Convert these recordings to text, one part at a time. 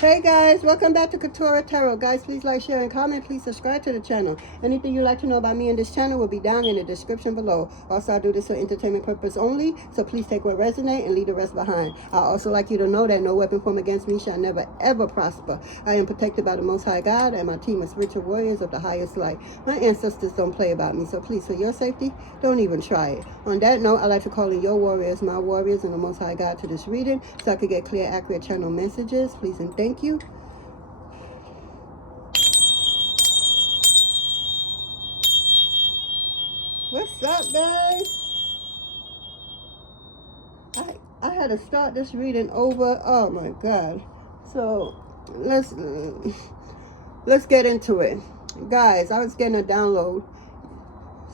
Hey guys, welcome back to Quetrah Tarot. Guys, please like, share, and comment. Please subscribe to the channel. Anything you'd like to know about me and this channel will be down in the description below. Also, I do this for entertainment purpose only, so please take what resonates and leave the rest behind. I also like you to know that no weapon formed against me shall never ever prosper. I am protected by the Most High God and my team of spiritual warriors of the highest light. My ancestors don't play about me, so please, for your safety, don't even try it. On that note, I like to call in your warriors, my warriors, and the Most High God to this reading so I could get clear, accurate channel messages. Please and thank you. What's up, guys? I had to start this reading over. Oh my god. So let's get into it. Guys, I was getting a download.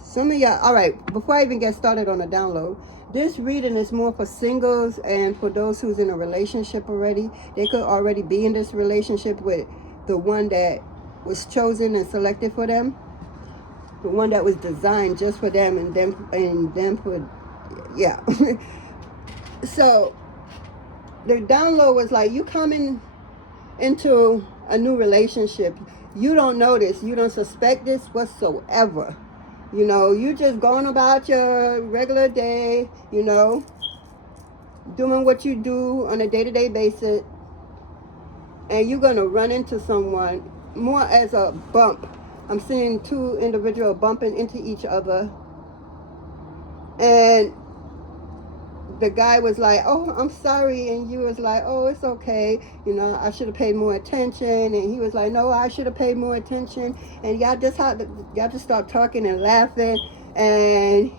Some of y'all, all right, before I even get started on the download, this reading is more for singles and for those who's in a relationship already. They could already be in this relationship with the one that was chosen and selected for them, the one that was designed just for them, and them for, yeah. So the download was like, you coming into a new relationship, you don't notice, you don't suspect this whatsoever. You know, you just going about your regular day, you know, doing what you do on a day-to-day basis, and you're going to run into someone more as a bump. I'm seeing two individuals bumping into each other, and the guy was like, oh, I'm sorry, and you was like, oh, it's okay, you know, I should have paid more attention, and he was like, no, I should have paid more attention, and y'all just start talking and laughing, and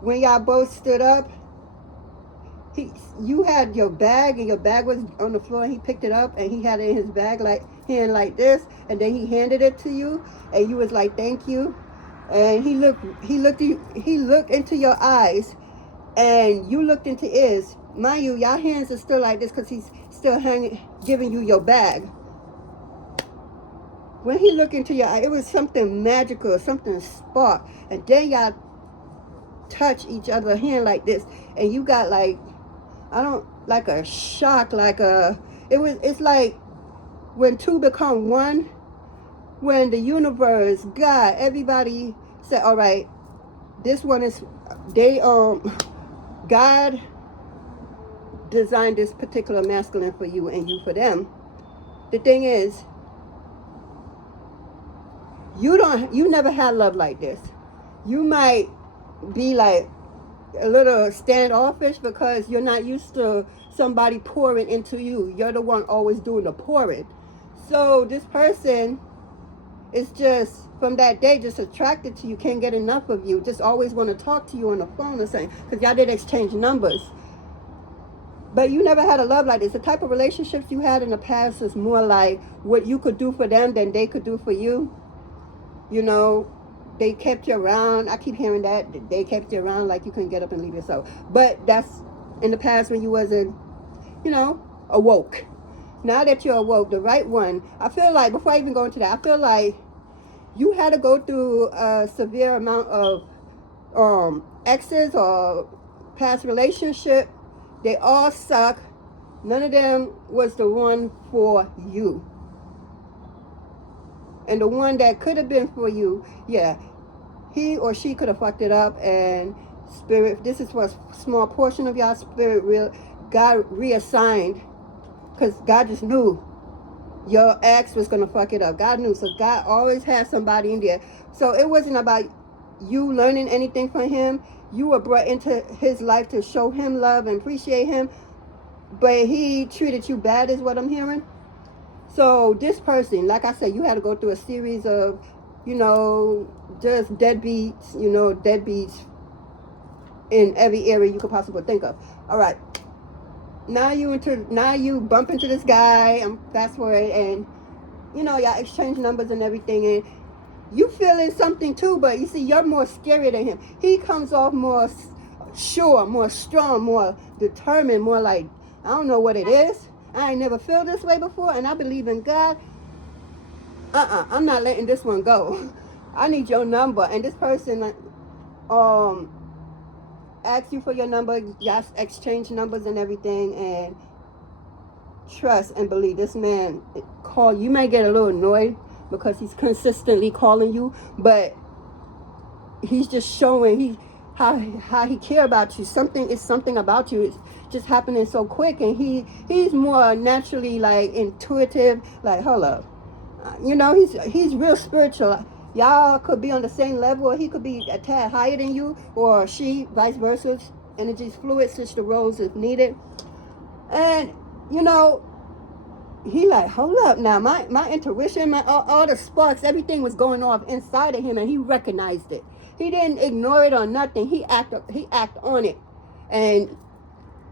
when y'all both stood up, you had your bag, and your bag was on the floor, and he picked it up, and he had it in his bag, like, hand like this, and then he handed it to you, and you was like, thank you, and he looked into your eyes, and you looked into his. Mind you, y'all hands are still like this because he's still giving you your bag. When he looked into your eye, it was something magical, something spark. And then y'all touch each other's hand like this, and you got like, like a shock, it's like when two become one, when the universe, God, everybody said, all right, this one is, God designed this particular masculine for you and you for them. The thing is, you never had love like this. You might be like a little standoffish because you're not used to somebody pouring into you. You're the one always doing the pouring. So this person is just, from that day, just attracted to you, can't get enough of you, just always want to talk to you on the phone or something, because y'all did exchange numbers. But you never had a love like this. The type of relationships you had in the past is more like what you could do for them than they could do for you. You know, they kept you around. I keep hearing that. They kept you around like you couldn't get up and leave yourself. But that's in the past when you wasn't, you know, awoke. Now that you're awoke, the right one, I feel like, before I even go into that, I feel like you had to go through a severe amount of exes or past relationship. They all suck. None of them was the one for you. And the one that could have been for you, yeah, he or she could have fucked it up. And spirit, this is for a small portion of y'all spirit, God reassigned, because God just knew your ex was going to fuck it up. God knew. So God always had somebody in there. So it wasn't about you learning anything from him. You were brought into his life to show him love and appreciate him. But he treated you bad, is what I'm hearing. So this person, like I said, you had to go through a series of, you know, just deadbeats, in every area you could possibly think of. All right. Now you bump into this guy, and fast forward, and you know, y'all exchange numbers and everything, and you feeling something too, but you see, you're more scary than him. He comes off more sure, more strong, more determined, more like, I don't know what it is. I ain't never felt this way before, and I believe in God. I'm not letting this one go. I need your number. And this person asks you for your number. Y'all exchange numbers and everything, and trust and believe. This man call. You may get a little annoyed because he's consistently calling you, but he's just showing how he care about you. Something about you. It's just happening so quick, and he's more naturally like intuitive. Like, hold up, you know, he's real spiritual. Y'all could be on the same level, or he could be a tad higher than you, or she, vice versa. Energy's fluid, switch the roles if needed. And you know, he like, hold up now, my intuition, all the sparks, everything was going off inside of him, and he recognized it. He didn't ignore it or nothing. He act on it, and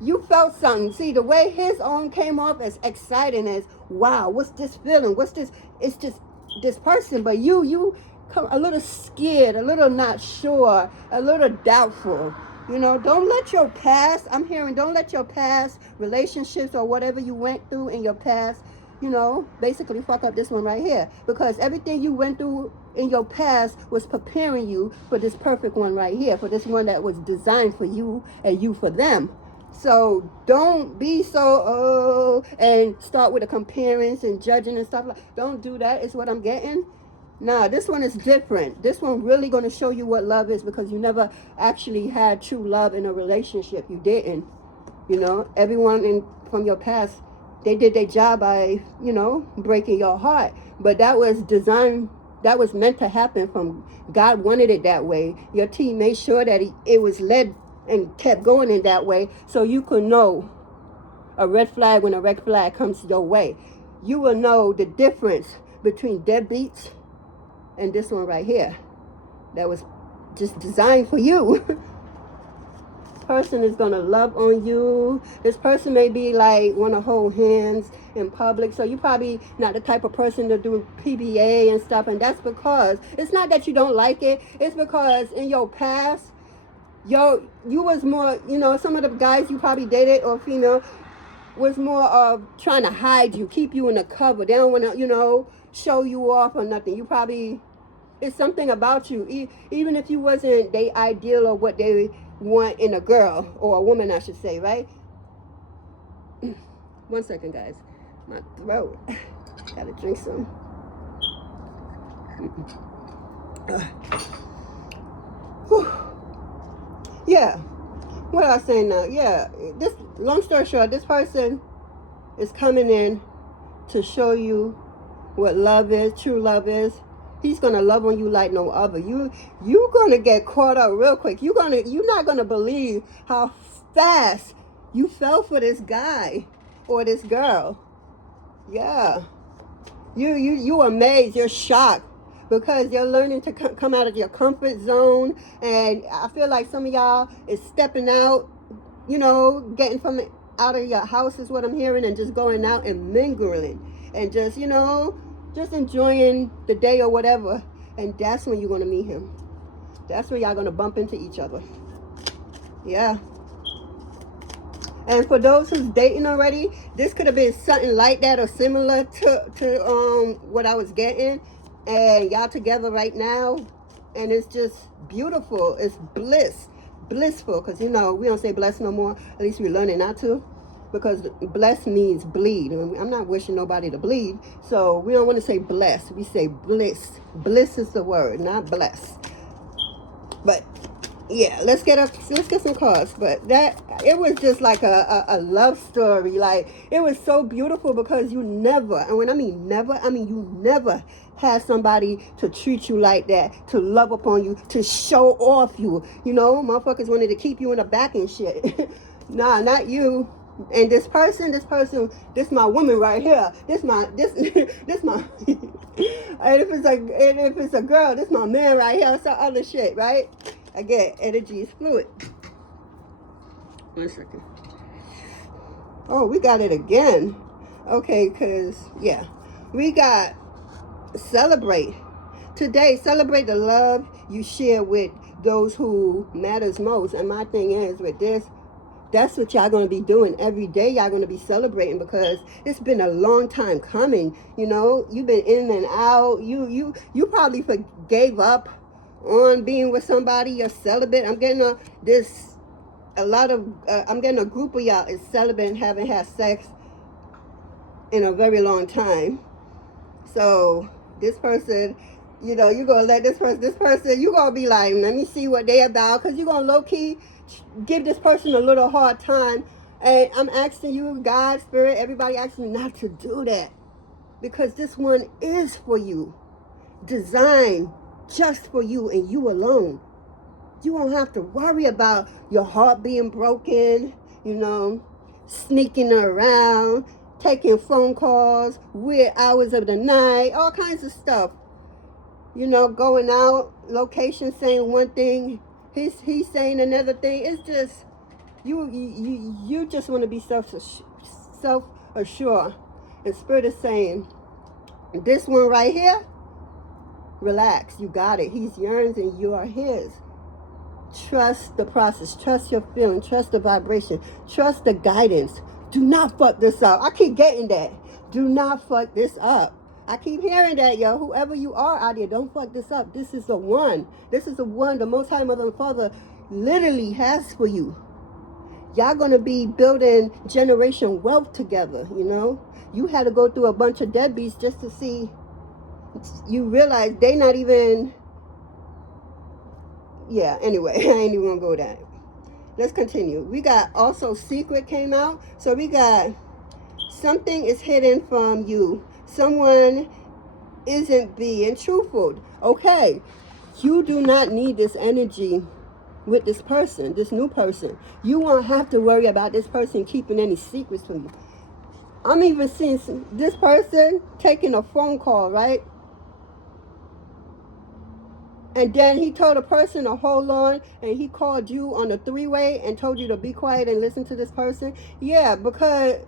you felt something. See, the way his own came off as exciting as, wow, what's this feeling? What's this? It's just this person, but you come a little scared, a little not sure, a little doubtful. You know, don't let your past, I'm hearing, don't let your past relationships or whatever you went through in your past, you know, basically fuck up this one right here. Because everything you went through in your past was preparing you for this perfect one right here, for this one that was designed for you and you for them. So don't be so, and start with the comparing and judging and stuff. Don't do that, is what I'm getting. Nah, this one is different. This one really going to show you what love is, because you never actually had true love in a relationship. You didn't. You know, everyone from your past, they did their job by, you know, breaking your heart. But that was designed, that was meant to happen from God. Wanted it that way. Your team made sure that it was led and kept going in that way, so you could know a red flag when a red flag comes your way. You will know the difference between deadbeats and this one right here that was just designed for you. Person is gonna love on you. This person may be like want to hold hands in public, so you probably not the type of person to do PBA and stuff. And that's because it's not that you don't like it, it's because in your past, you was more, you know, some of the guys you probably dated or female was more of trying to hide you, keep you in a cover. They don't want to, you know, show you off or nothing. You probably, it's something about you, even if you wasn't their ideal or what they want in a girl or a woman, I should say, right? 1 second, guys. My throat. Gotta drink some. Yeah. What I was saying now, yeah. This, long story short, this person is coming in to show you what love is, true love is. He's gonna love on you like no other. You're gonna get caught up real quick. You're not gonna believe how fast you fell for this guy or this girl. Yeah. You amazed, you're shocked, because you're learning to come out of your comfort zone. And I feel like some of y'all is stepping out, you know, getting from out of your house is what I'm hearing, and just going out and mingling and just, you know, just enjoying the day or whatever. And that's when you're going to meet him. That's when y'all going to bump into each other. Yeah. And for those who's dating already, this could have been something like that or similar to what I was getting. And y'all together right now, and it's just beautiful. It's blissful, because, you know, we don't say blessed no more. At least we're learning not to, because blessed means bleed. And I'm not wishing nobody to bleed, so we don't want to say blessed. We say bliss. Bliss is the word, not bless. But yeah, let's get some cards. But that, it was just like a love story. Like, it was so beautiful, because you never, and when I mean never, I mean you never had somebody to treat you like that, to love upon you, to show off you. You know, motherfuckers wanted to keep you in the back and shit. Nah, not you. And this person, this my woman right here. This my and if it's a girl, this my man right here. Some other shit, right? Again, energy is fluid. 1 second. Oh, we got it again. Okay, because, yeah. We got celebrate. Today, celebrate the love you share with those who matters most. And my thing is, with this, that's what y'all going to be doing every day. Y'all going to be celebrating, because it's been a long time coming. You know, you've been in and out. You probably gave up on being with somebody. You're celibate. I'm getting I'm getting a group of y'all is celibate and haven't had sex in a very long time. So this person, you know, you're going to let this person, you're going to be like, let me see what they about, because you're going to low-key give this person a little hard time. And I'm asking you, God, Spirit, everybody asking you not to do that, because this one is for you, designed just for you and you alone. You won't have to worry about your heart being broken, you know, sneaking around, taking phone calls, weird hours of the night, all kinds of stuff. You know, going out, location saying one thing, he's saying another thing. It's just, you just want to be self-assured. And Spirit is saying, this one right here, relax, you got it. He's yours and you are his. Trust the process, trust your feeling, trust the vibration, trust the guidance. Do not fuck this up. I keep getting that. Do not fuck this up. I keep hearing that, yo. Whoever you are out there, don't fuck this up. This is the one. This is the one the Most High Mother and Father literally has for you. Y'all gonna be building generation wealth together, you know. You had to go through a bunch of deadbeats just to see, you realize they not even, yeah, anyway, I ain't even gonna go that. Let's continue. We got also secret came out. So we got something is hidden from you. Someone isn't being truthful. Okay, you do not need this energy with this person, this new person. You won't have to worry about this person keeping any secrets from you. I'm even seeing this person taking a phone call, right? And then he told a person to hold on, and he called you on a three-way and told you to be quiet and listen to this person. Yeah, because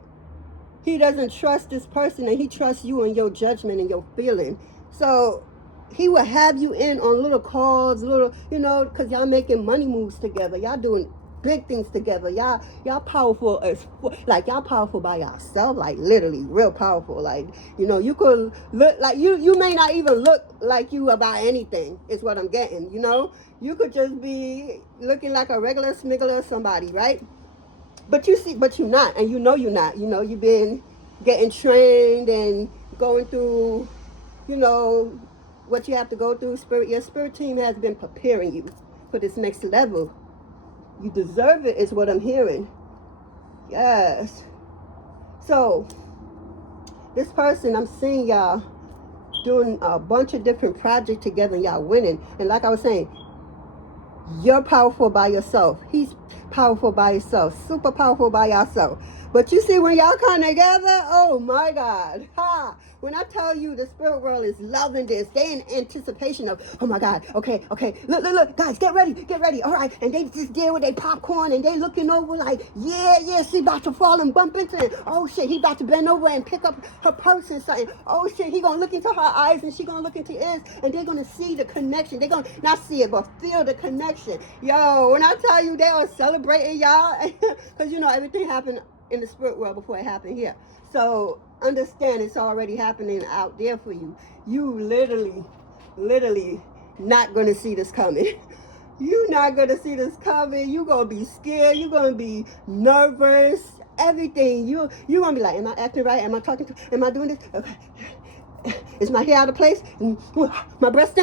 he doesn't trust this person, and he trusts you and your judgment and your feeling. So he will have you in on little calls, little, you know, because y'all making money moves together. Y'all doing big things together. Y'all powerful as, like, y'all powerful by yourself, like literally real powerful. Like, you know, you could look like you may not even look like you about anything, is what I'm getting, you know. You could just be looking like a regular smuggler somebody, right? But you're not, and you know you're not. You know, you've been getting trained and going through, you know, what you have to go through. Your spirit team has been preparing you for this next level. You deserve it, is what I'm hearing. Yes. So this person, I'm seeing y'all doing a bunch of different projects together, and y'all winning. And like I was saying, you're powerful by yourself. He's powerful by himself. Super powerful by yourself. But you see, when y'all come together, oh my God. Ha! When I tell you the spirit world is loving this, they in anticipation of, oh my God, okay, look, guys, get ready, all right. And they just deal with their popcorn, and they looking over like, yeah, she about to fall and bump into it. Oh shit, he about to bend over and pick up her purse and something. Oh shit, he gonna look into her eyes, and she gonna look into his, and they're gonna see the connection. They're gonna not see it, but feel the connection. Yo, when I tell you they are celebrating y'all, because you know everything happened in the spirit world before it happened here. So understand it's already happening out there for you. You literally not gonna see this coming. You're not gonna see this coming. You're gonna be scared. You're gonna be nervous. Everything. You're gonna be like, am I acting right? Am I talking to? Am I doing this? Okay. Is my hair out of place? My breast,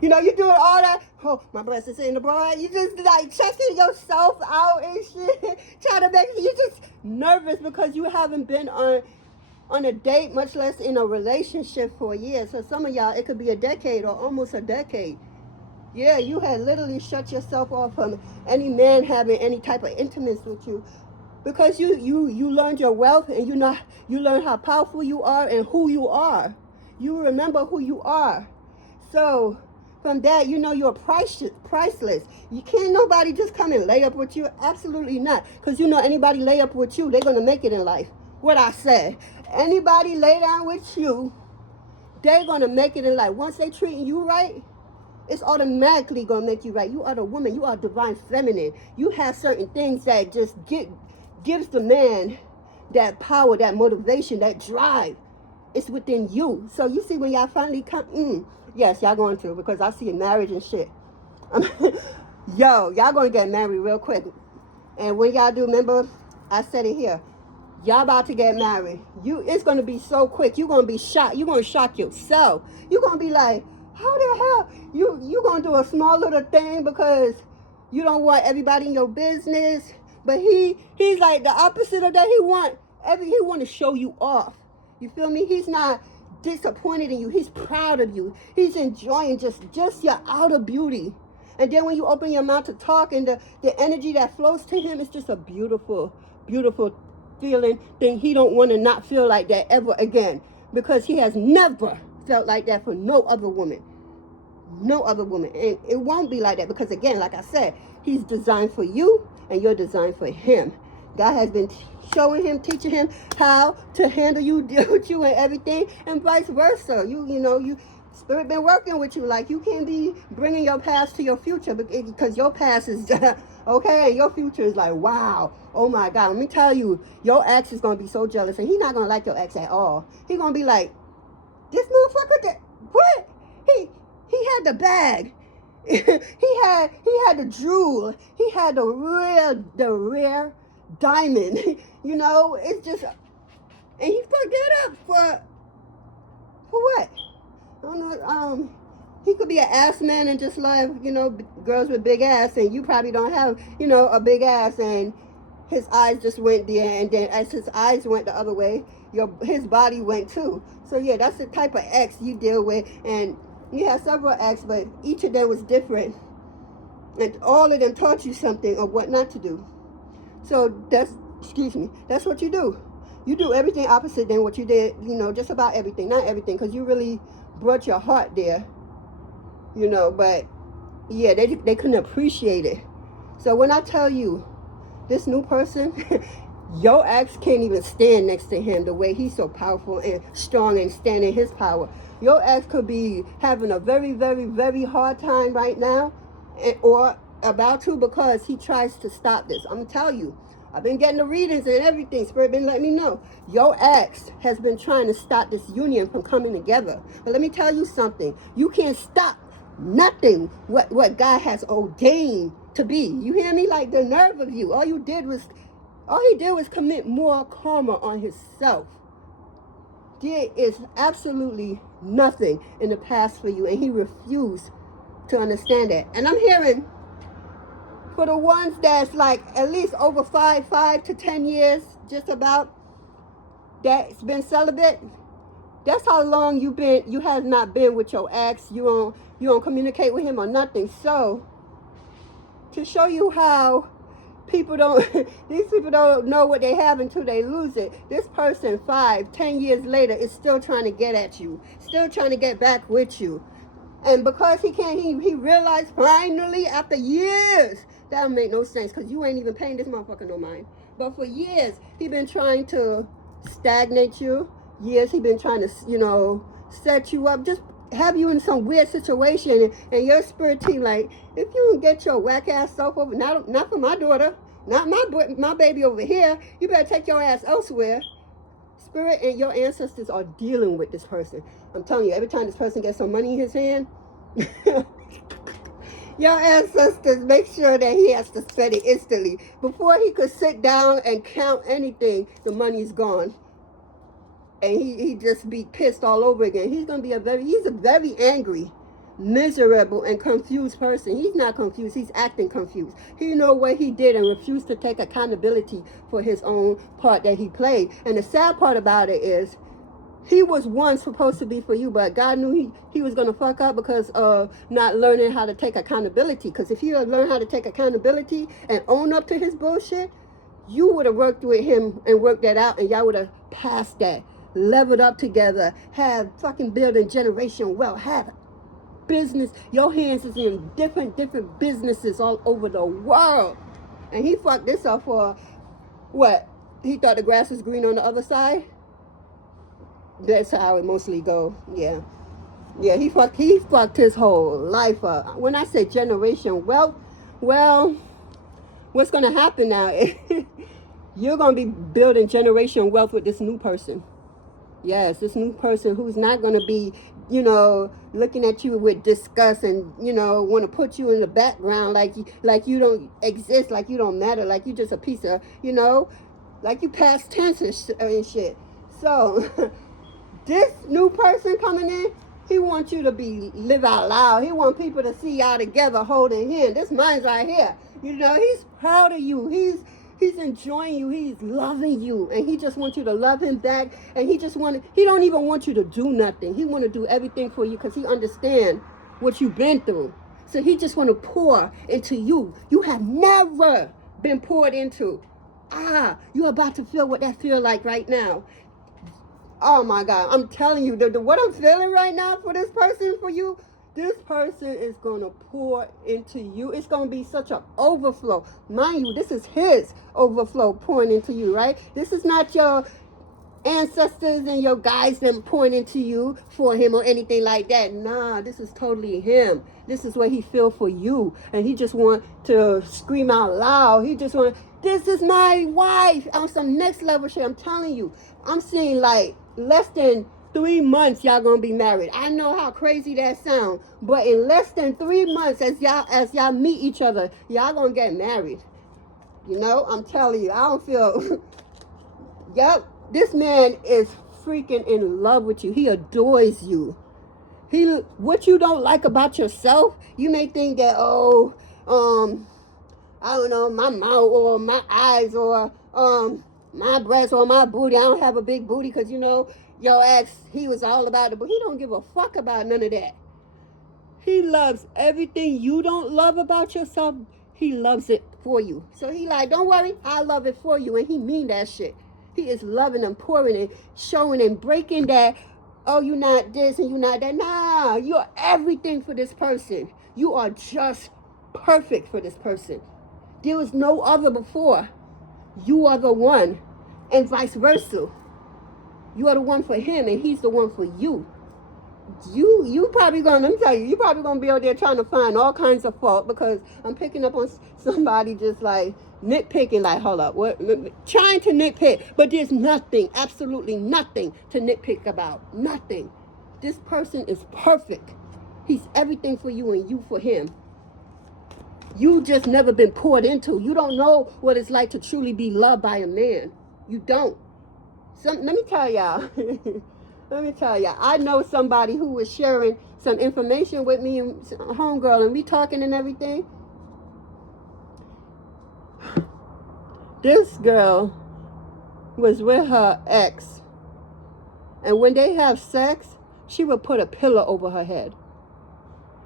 you know, you're doing all that. Oh, my breast is in the bra. You just like checking yourself out and shit. Trying to make you just nervous because you haven't been on a date, much less in a relationship for a year. So some of y'all, it could be a decade or almost a decade. Yeah, you had literally shut yourself off from any man having any type of intimacy with you. Because you learned your wealth, and you learned how powerful you are and who you are. You remember who you are. So from that, you know you're priceless. You can't nobody just come and lay up with you. Absolutely not. Because you know anybody lay up with you, they're going to make it in life. What I said. Anybody lay down with you, they're going to make it in life. Once they treating you right, it's automatically going to make you right. You are the woman. You are divine feminine. You have certain things that just gives the man that power, that motivation, that drive. It's within you. So you see when y'all finally come, yes, y'all going through, because I see marriage and shit. Yo, y'all going to get married real quick. And when y'all do, remember, I said it here. Y'all about to get married. It's gonna be so quick. You're gonna be shocked. You're gonna shock yourself. You're gonna be like, how the hell? You gonna do a small little thing because you don't want everybody in your business. But he's like the opposite of that. He want to show you off. You feel me? He's not disappointed in you. He's proud of you. He's enjoying just your outer beauty. And then when you open your mouth to talk, and the energy that flows to him is just a beautiful, beautiful feeling. Then he don't want to not feel like that ever again, because he has never felt like that for no other woman. No other woman. And it won't be like that, because again, like I said, he's designed for you and you're designed for him. God has been showing him, teaching him how to handle you, deal with you and everything, and vice versa. You Spirit been working with you. Like, you can't be bringing your past to your future, because your past is okay, and your future is like, wow, oh my God. Let me tell you, your ex is going to be so jealous, and he's not going to like your ex at all. He's going to be like, this motherfucker, what? He had the bag. he had the jewel. He had the rare diamond. It's just, and he fucked that up for what? I don't know. He could be an ass man and just love, girls with big ass, and you probably don't have, a big ass, and his eyes just went there, and then as his eyes went the other way, his body went too. So yeah, that's the type of ex you deal with, and you have several ex, but each of them was different, and all of them taught you something of what not to do. So that's what you do. You do everything opposite than what you did, just about everything. Not everything, because you really brought your heart there, but yeah, they couldn't appreciate it. So when I tell you, this new person, your ex can't even stand next to him the way he's so powerful and strong and standing in his power. Your ex could be having a very, very, very hard time right now, or about to, because he tries to stop this. I'm telling you, I've been getting the readings and everything. Spirit been letting me know. Your ex has been trying to stop this union from coming together. But let me tell you something. You can't stop nothing what God has ordained to be. You hear me? Like, the nerve of you. All he did was commit more karma on himself. There is absolutely nothing in the past for you, and he refused to understand that. And I'm hearing, for the ones that's like at least over 5 to 10 years, just about, that's been celibate, that's how long you have not been with your ex. You don't communicate with him or nothing. So, to show you how these people don't know what they have until they lose it. This person 5-10 years later is still trying to get at you, still trying to get back with you. And because he can't, he realized finally after years, that don't make no sense, because you ain't even paying this motherfucker no mind. But for years, he been trying to stagnate you. Years he been trying to, set you up, just have you in some weird situation, and your spirit team like, if you don't get your whack ass self over, not for my daughter, not my baby over here, you better take your ass elsewhere. Spirit and your ancestors are dealing with this person. I'm telling you, every time this person gets some money in his hand, your ancestors make sure that he has to spend it instantly. Before he could sit down and count anything, the money's gone. And he just be pissed all over again. He's a very angry, miserable, and confused person. He's not confused, he's acting confused. He know what he did and refused to take accountability for his own part that he played. And the sad part about it is, he was once supposed to be for you, but God knew he was going to fuck up because of not learning how to take accountability. Because if he had learned how to take accountability and own up to his bullshit, you would have worked with him and worked that out, and y'all would have passed that, leveled up together, have fucking building generation wealth, have business. Your hands is in different businesses all over the world. And he fucked this up for what? He thought the grass was green on the other side? That's how it mostly go. Yeah, he fucked his whole life up. When I say generation wealth, well, what's going to happen now? You're going to be building generation wealth with this new person. Yes, this new person who's not going to be, looking at you with disgust and, want to put you in the background like you don't exist, like you don't matter, like you just a piece of, Like you past tense and shit. So this new person coming in, he wants you to live out loud. He wants people to see y'all together holding hands. This man's right here. You know, he's proud of you. He's enjoying you. He's loving you. And he just wants you to love him back. And he don't even want you to do nothing. He want to do everything for you because he understands what you've been through. So he just want to pour into you. You have never been poured into. You're about to feel what that feel like right now. Oh my God, I'm telling you, what I'm feeling right now for this person, for you, this person is going to pour into you. It's going to be such an overflow. Mind you, this is his overflow pouring into you, right? This is not your ancestors and your guys them pouring into you for him or anything like that. Nah, this is totally him. This is what he feel for you. And he just want to scream out loud. He just want, this is my wife. On some next level shit, I'm telling you. I'm seeing like less than 3 months y'all gonna be married. I know how crazy that sounds, but in less than 3 months as y'all meet each other, y'all gonna get married. You know, I'm telling you, I don't feel yep, this man is freaking in love with you. He adores you. What you don't like about yourself, you may think that, I don't know, my mouth or my eyes or my breasts or my booty. I don't have a big booty because, you know, your ex, he was all about it. But he don't give a fuck about none of that. He loves everything you don't love about yourself. He loves it for you. So he like, don't worry, I love it for you. And he mean that shit. He is loving and pouring and showing and breaking that, oh, you're not this and you're not that. Nah, you're everything for this person. You are just perfect for this person. There was no other before. You are the one, and vice versa. You are the one for him, and he's the one for you. You probably gonna, let me tell you, you probably gonna be out there trying to find all kinds of fault, because I'm picking up on somebody just like nitpicking, like, hold up, what? Trying to nitpick, but there's nothing, absolutely nothing to nitpick about. Nothing. This person is perfect. He's everything for you, and you for him. You just never been poured into. You don't know what it's like to truly be loved by a man. You don't. Let me tell y'all. Let me tell y'all. I know somebody who was sharing some information with me, and homegirl, and we talking and everything. This girl was with her ex, and when they have sex, she would put a pillow over her head.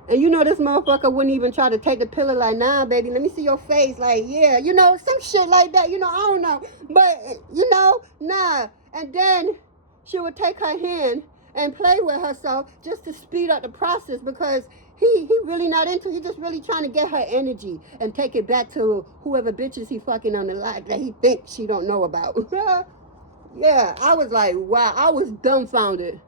And you know, this motherfucker wouldn't even try to take the pillow, like, nah, baby, let me see your face. Like, yeah, you know, some shit like that. You know, I don't know. But, you know, nah. And then she would take her hand and play with herself just to speed up the process, because he really not into, he just really trying to get her energy and take it back to whoever bitches he fucking on the life that he thinks she don't know about. Yeah, I was like, wow, I was dumbfounded.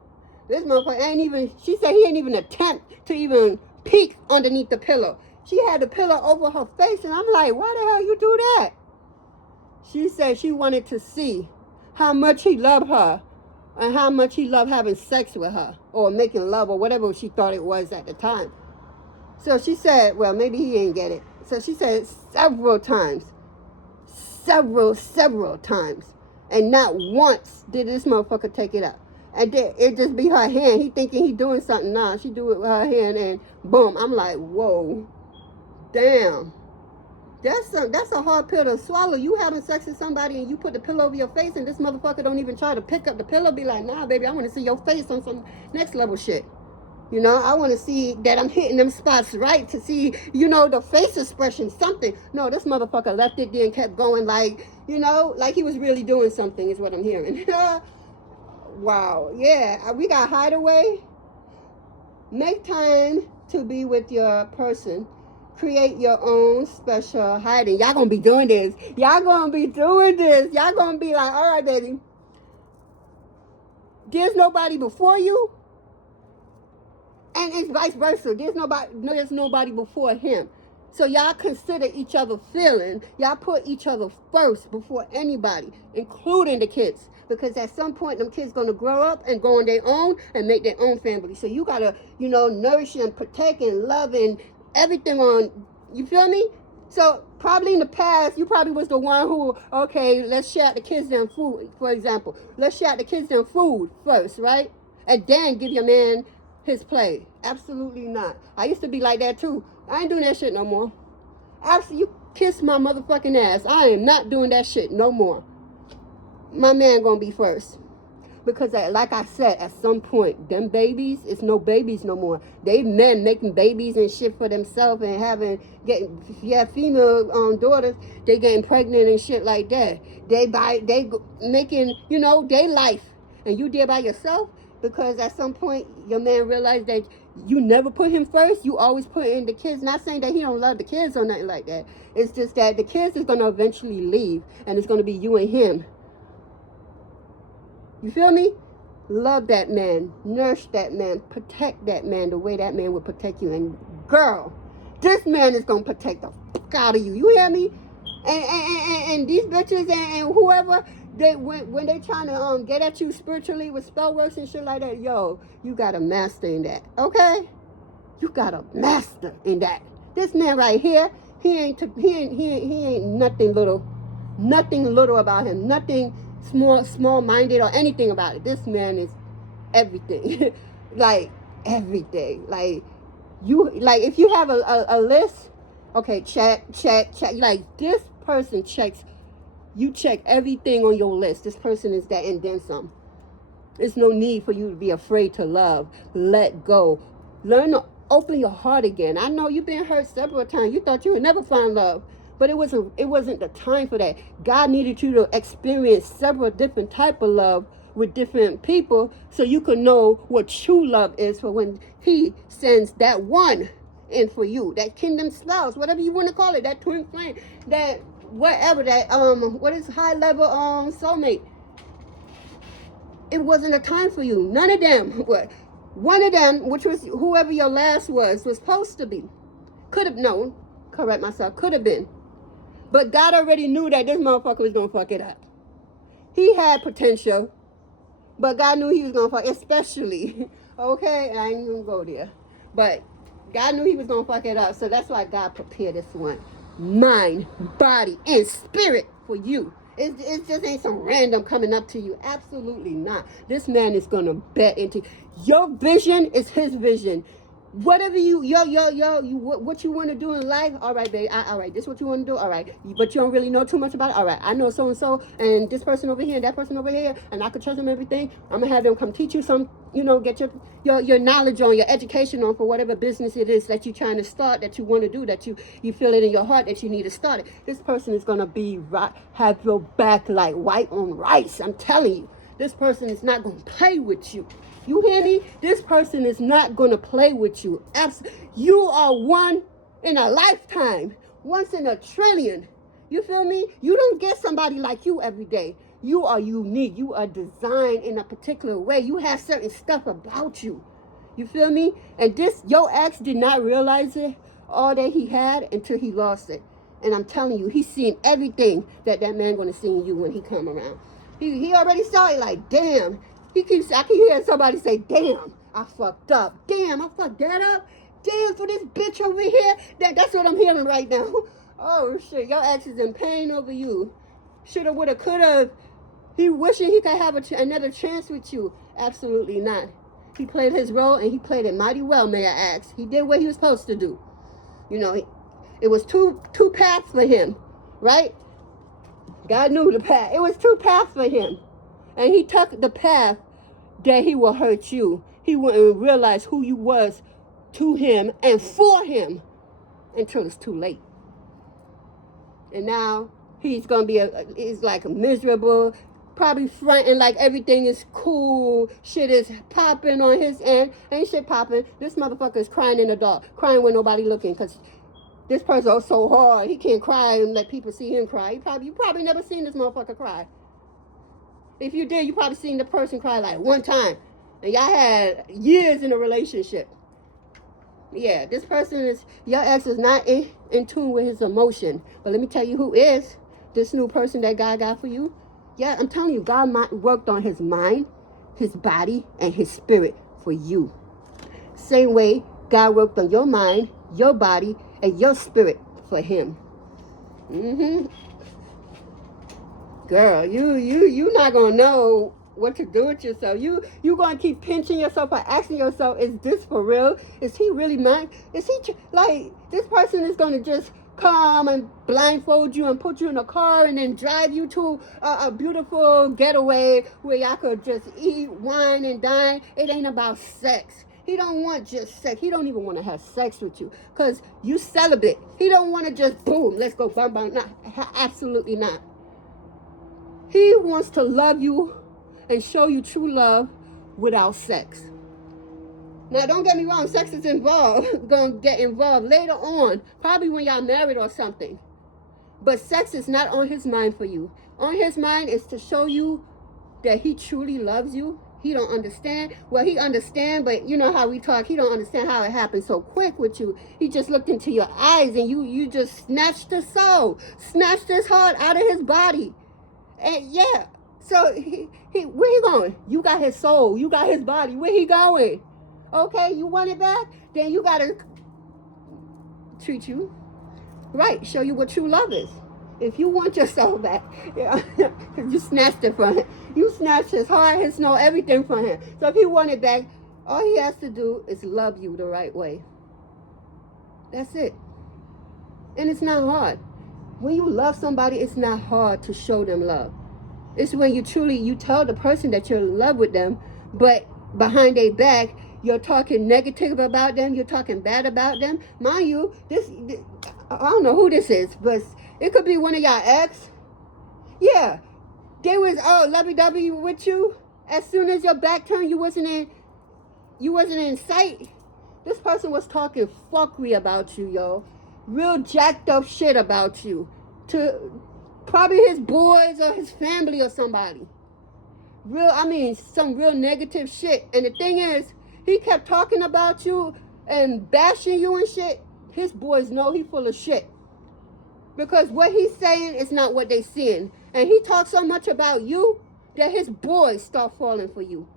This motherfucker ain't even, she said he ain't even attempt to even peek underneath the pillow. She had the pillow over her face, and I'm like, why the hell you do that? She said she wanted to see how much he loved her and how much he loved having sex with her, or making love, or whatever she thought it was at the time. So she said, well, maybe he ain't get it. So she said several times, several times, and not once did this motherfucker take it up. And then it just be her hand. He thinking he doing something. Nah, she do it with her hand, and boom. I'm like, whoa, damn. That's a hard pill to swallow. You having sex with somebody and you put the pillow over your face, and this motherfucker don't even try to pick up the pillow. Be like, nah, baby, I want to see your face on some next level shit. You know, I want to see that I'm hitting them spots right, to see, you know, the face expression, something. No, this motherfucker left it there and kept going, like, you know, like he was really doing something is what I'm hearing. Wow, yeah, we got hideaway. Make time to be with your person. Create your own special hiding. Y'all gonna be doing this. Y'all gonna be doing this. Y'all gonna be like, all right, baby. There's nobody before you, and it's vice versa. There's nobody before him. So y'all consider each other feeling. Y'all put each other first before anybody, including the kids. Because at some point, them kids going to grow up and go on their own and make their own family. So you got to, you know, nourish and protect and love and everything on, you feel me? So probably in the past, you probably was the one who, okay, let's share the kids them food, for example. Let's share the kids them food first, right? And then give your man his play. Absolutely not. I used to be like that too. I ain't doing that shit no more. Absolutely, you kiss my motherfucking ass. I am not doing that shit no more. My man gonna be first. Because like I said, at some point, them babies, it's no babies no more. They men making babies and shit for themselves and female daughters, they getting pregnant and shit like that. They making, you know, their life. And you there by yourself because at some point, your man realized that you never put him first. You always put in the kids. Not saying that he don't love the kids or nothing like that. It's just that the kids is going to eventually leave and it's going to be you and him. You feel me? Love that man. Nurse that man. Protect that man the way that man would protect you. And girl, this man is going to protect the fuck out of you. You hear me? And these bitches and whoever, when they trying to get at you spiritually with spell works and shit like that, yo, you got to master in that. Okay? You got to master in that. This man right here, he ain't nothing little. Nothing little about him. Nothing small-minded or anything about it. This man is everything. Like everything. Like if you have a list, okay, check. Like this person checks, you check everything on your list. This person is that and then some. There's no need for you to be afraid to love. Let go. Learn to open your heart again. I know you've been hurt several times. You thought you would never find love. But it wasn't the time for that. God needed you to experience several different type of love with different people so you could know what true love is for when he sends that one in for you. That kingdom spouse, whatever you want to call it, that twin flame, that whatever, that what is high level soulmate. It wasn't a time for you. None of them. One of them, which was whoever your last was supposed to be. Could have known. Correct myself. Could have been. But God already knew that this motherfucker was going to fuck it up. He had potential, but God knew he was going to fuck, especially, okay? I ain't going to go there. But God knew he was going to fuck it up, so that's why God prepared this one. Mind, body, and spirit for you. It just ain't some random coming up to you. Absolutely not. This man is going to bet into your vision is his vision. Whatever what you want to do in life, all right, babe, all right, this is what you want to do, all right, but you don't really know too much about it, all right, I know so-and-so, and this person over here, and that person over here, and I could trust them everything, I'm going to have them come teach you some, you know, get your knowledge on, your education on for whatever business it is that you're trying to start, that you want to do, that you feel it in your heart that you need to start it. This person is going to be right, have your back like white on rice, I'm telling you. This person is not going to play with you. You hear me? This person is not going to play with you. You are one in a lifetime. Once in a trillion. You feel me? You don't get somebody like you every day. You are unique. You are designed in a particular way. You have certain stuff about you. You feel me? And your ex did not realize it, all that he had, until he lost it. And I'm telling you, he's seeing everything that man going to see in you when he come around. He already saw it like, damn. I can hear somebody say, damn, I fucked up. Damn, I fucked that up. Damn, for this bitch over here. That's what I'm hearing right now. Oh, shit. Your ex is in pain over you. Shoulda, woulda, coulda. He wishing he could have another chance with you. Absolutely not. He played his role, and he played it mighty well, may I ask. He did what he was supposed to do. You know, it was two paths for him, right? God knew the path. It was two paths for him. And he took the path that he will hurt you. He wouldn't realize who you was to him and for him until it's too late. And now he's going to be he's like miserable, probably fronting like everything is cool. Shit is popping on his end. Ain't shit popping. This motherfucker is crying in the dark, crying when nobody looking, because this person is so hard. He can't cry and let people see him cry. You probably never seen this motherfucker cry. If you did, you probably seen the person cry like one time. And y'all had years in a relationship. Yeah, this person is, your ex is not in tune with his emotion. But let me tell you who is. This new person that God got for you. Yeah, I'm telling you, God worked on his mind, his body, and his spirit for you. Same way God worked on your mind, your body, and your spirit for him. Mm-hmm. Girl, you not gonna know what to do with yourself. You gonna keep pinching yourself or asking yourself, is this for real? Is he really mine? Is he like, this person is gonna just come and blindfold you and put you in a car and then drive you to a beautiful getaway where y'all could just eat, wine, and dine. It ain't about sex. He don't want just sex. He don't even want to have sex with you because you celibate. He don't want to just boom, let's go bum bum. Not, absolutely not. He wants to love you and show you true love without sex. Now, don't get me wrong, sex is involved, gonna get involved later on, probably when y'all married or something. But sex is not on his mind for you. On his mind is to show you that he truly loves you. He don't understand. Well, he understand, but you know how we talk. He don't understand how it happened so quick with you. He just looked into your eyes and you just snatched his soul, snatched his heart out of his body. And yeah, so he where he going? You got his soul, you got his body. Where he going? Okay, you want it back? Then you gotta treat you right. Show you what true love is. If you want your soul back, yeah, because you snatched it from him. You snatched his heart, his soul, everything from him. So if he want it back, all he has to do is love you the right way. That's it. And it's not hard. When you love somebody, it's not hard to show them love. It's when you tell the person that you're in love with them, but behind their back, you're talking negative about them, you're talking bad about them. Mind you, this I don't know who this is, but it could be one of y'all ex. Yeah, they was lovey-dovey with you. As soon as your back turned, you wasn't in sight. This person was talking fuckery about you, yo. Real jacked up shit about you to probably his boys or his family or somebody. Some real negative shit. And the thing is, he kept talking about you and bashing you and shit. His boys know he full of shit. Because what he's saying is not what they seeing. And he talks so much about you that his boys start falling for you.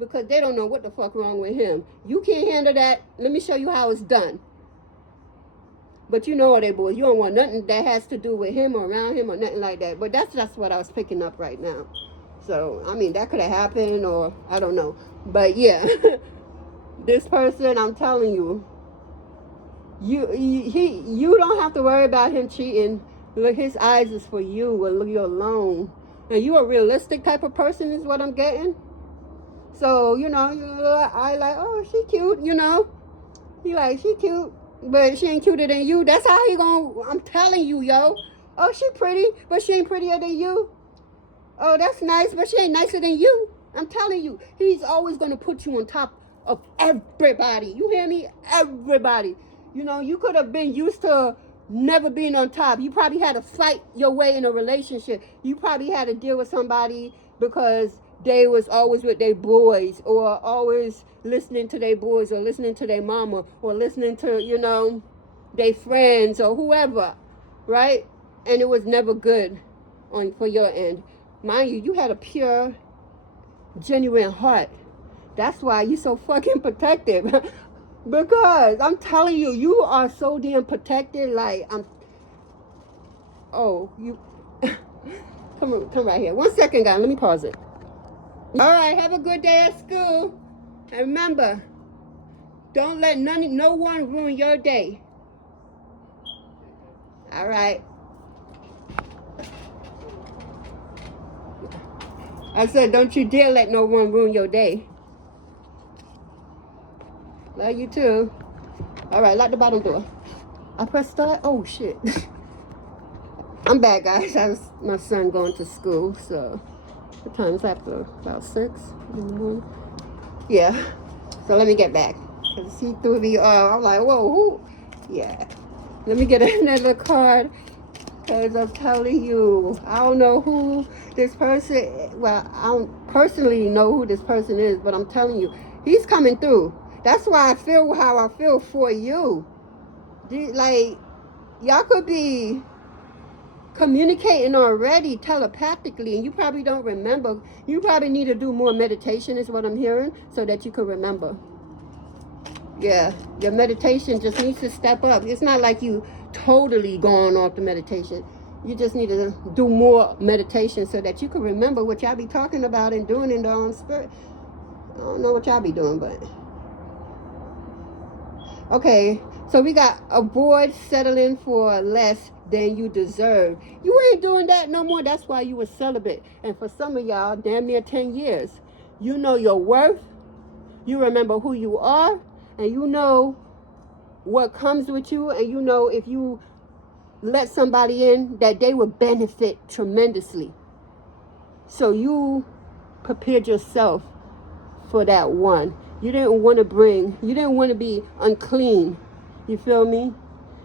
Because they don't know what the fuck wrong with him. You can't handle that. Let me show you how it's done. But you know all they boys. You don't want nothing that has to do with him or around him or nothing like that. But that's what I was picking up right now. So, that could have happened or I don't know. But yeah, this person, I'm telling you, you don't have to worry about him cheating. Look, his eyes is for you and you alone. And you a realistic type of person is what I'm getting. So, I like, oh, she cute, You like, she cute. But she ain't cuter than you. That's how he I'm telling you, yo. Oh, she pretty, but she ain't prettier than you. Oh, that's nice, but she ain't nicer than you. I'm telling you. He's always going to put you on top of everybody. You hear me? Everybody. You could have been used to never being on top. You probably had to fight your way in a relationship. You probably had to deal with somebody because they was always with their boys or always listening to their boys or listening to their mama or listening to, their friends or whoever, right? And it was never good for your end. Mind you, you had a pure, genuine heart. That's why you're so fucking protective. Because I'm telling you, you are so damn protected. Like, you... come right here. 1 second, guys. Let me pause it. All right, have a good day at school. And remember, don't let no one ruin your day. All right. I said, don't you dare let no one ruin your day. Love you too. All right, lock the bottom door. I pressed start. Oh, shit. I'm back, guys. My son going to school, so what time is that? About 6 in the morning. Yeah. So let me get back. Because he threw me off. I'm like, whoa, who? Yeah. Let me get another card. Because I'm telling you, I don't know who this person, well, I don't personally know who this person is, but I'm telling you, he's coming through. That's why I feel how I feel for you. Like, y'all could be communicating already telepathically, and you probably don't remember. You probably need to do more meditation, is what I'm hearing, so that you can remember. Yeah, your meditation just needs to step up. It's not like you totally gone off the meditation. You just need to do more meditation so that you can remember what y'all be talking about and doing in the own spirit. I don't know what y'all be doing, but... Okay, so we got avoid settling for less than you deserve. You ain't doing that no more. That's why you were celibate. And for some of y'all, damn near 10 years. You know your worth. You remember who you are. And you know what comes with you. And you know if you let somebody in, that they will benefit tremendously. So you prepared yourself for that one. You didn't want to be unclean. You feel me?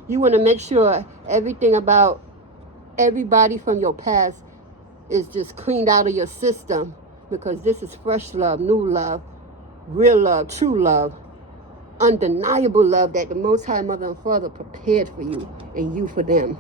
You want to make sure everything about everybody from your past is just cleaned out of your system, because this is fresh love, new love, real love, true love, undeniable love that the Most High Mother and Father prepared for you and you for them.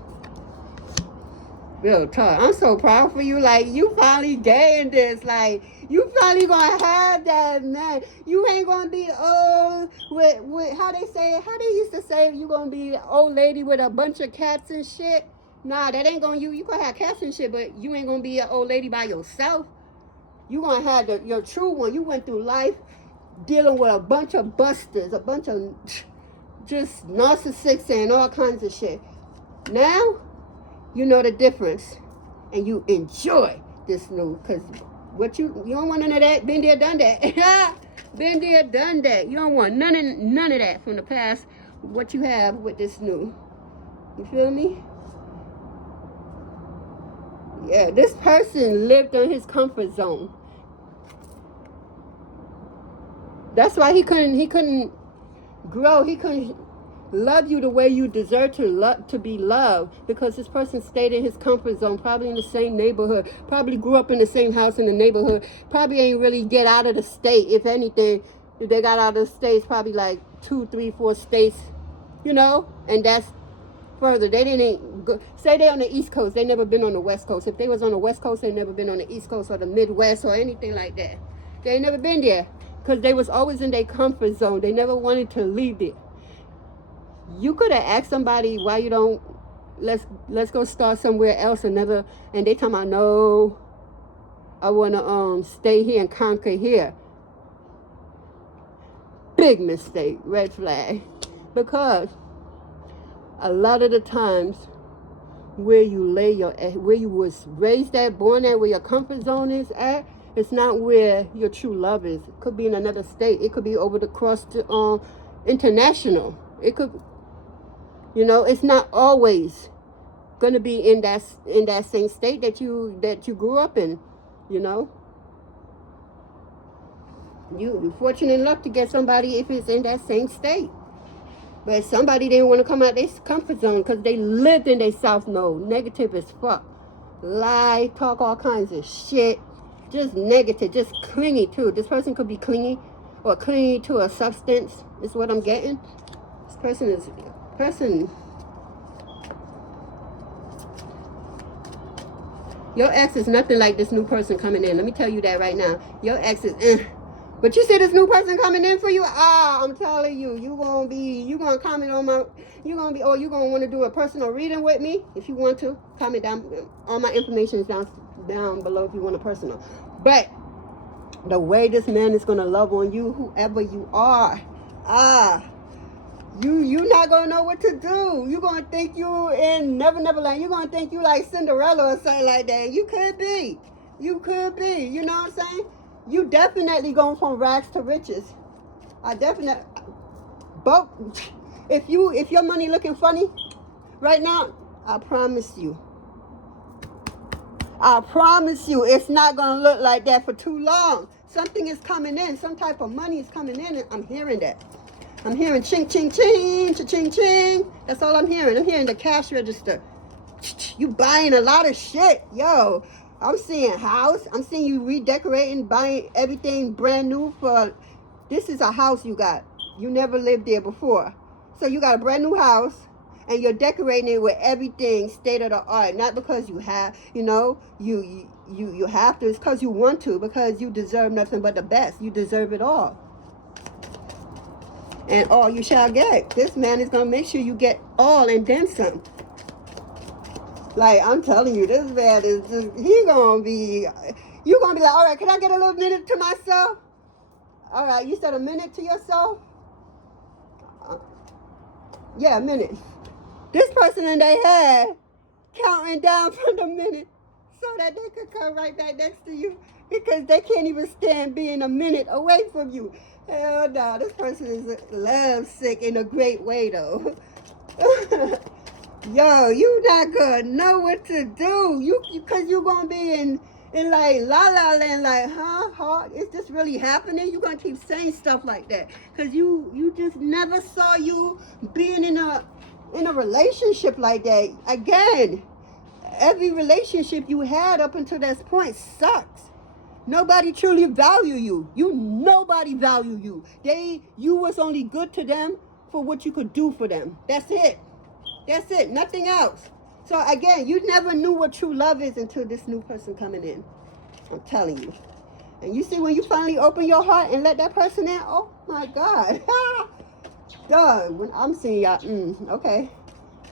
Real talk. I'm so proud for you. Like, you finally getting this. Like, you finally gonna have that, man. You ain't gonna be old with how they used to say you gonna be an old lady with a bunch of cats and shit. Nah, that ain't gonna you gonna have cats and shit, but you ain't gonna be an old lady by yourself. You gonna have your true one. You went through life dealing with a bunch of busters, a bunch of just narcissists and all kinds of shit. Now you know the difference, and you enjoy this new, because what you don't want none of that. Been there, done that. Been there, done that. You don't want none of that from the past. What you have with this new, you feel me? Yeah, this person lived in his comfort zone. That's why he couldn't grow. He couldn't love you the way you deserve to be loved, because this person stayed in his comfort zone, probably in the same neighborhood, probably grew up in the same house in the neighborhood, probably ain't really get out of the state. If anything, if they got out of the states, probably like 2, 3, 4 states, you know, and that's further. They didn't go, say they on the East Coast, they never been on the West Coast. If they was on the West Coast, they never been on the East Coast or the Midwest or anything like that. They ain't never been there, because they was always in their comfort zone. They never wanted to leave there. You could have asked somebody why you don't, let's go start somewhere else, and they talking about, no, I want to stay here and conquer here. Big mistake, red flag. Because a lot of the times where you where you was raised at, born at, where your comfort zone is at, it's not where your true love is. It could be in another state. It could be over the cross to international. It could, you know, it's not always gonna be in that same state that you grew up in, you know. You're fortunate enough to get somebody if it's in that same state. But somebody didn't want to come out their comfort zone because they lived in their south node. Negative as fuck. Lie, talk all kinds of shit. Just negative, just clingy too. This person could be clingy or clingy to a substance, is what I'm getting. This person, your ex is nothing like this new person coming in. Let me tell you that right now. Your ex is But you see this new person coming in for you? I'm telling you, you gonna comment on you gonna want to do a personal reading with me. If you want to, comment down. All my information is down below if you want a personal. But the way this man is gonna love on you, whoever you are, you not gonna know what to do. You gonna think you in Never Land. You gonna think you like Cinderella or something like that. You could be. You know what I'm saying? You definitely going from rags to riches. But if your money looking funny right now, I promise you, it's not gonna look like that for too long. Something is coming in. Some type of money is coming in, and I'm hearing that. I'm hearing ching, ching, ching, ching, ching. That's all I'm hearing. I'm hearing the cash register. You buying a lot of shit, yo. I'm seeing house. I'm seeing you redecorating, buying everything brand new for. This is a house you got. You never lived there before, so you got a brand new house, and you're decorating it with everything state of the art. Not because you have, you have to. It's because you want to. Because you deserve nothing but the best. You deserve it all, and all you shall get. This man is gonna make sure you get all and then some. Like, I'm telling you, this man is just, he gonna be, you gonna be like, all right, can I get a little minute to myself? All right, you said a minute to yourself? Yeah, a minute. This person in their head counting down from the minute so that they could come right back next to you because they can't even stand being a minute away from you. Hell no, this person is love sick in a great way though. Yo, you not gonna know what to do. Cause you gonna be in like la la land, like, huh? Is this really happening? You gonna keep saying stuff like that. Cause you just never saw you being in a relationship like that. Again, every relationship you had up until this point sucks. Nobody truly value you. Nobody value you. You was only good to them for what you could do for them. That's it. That's it. Nothing else. So again, you never knew what true love is until this new person coming in. I'm telling you. And you see when you finally open your heart and let that person in, oh my God. Dog, when I'm seeing y'all, okay.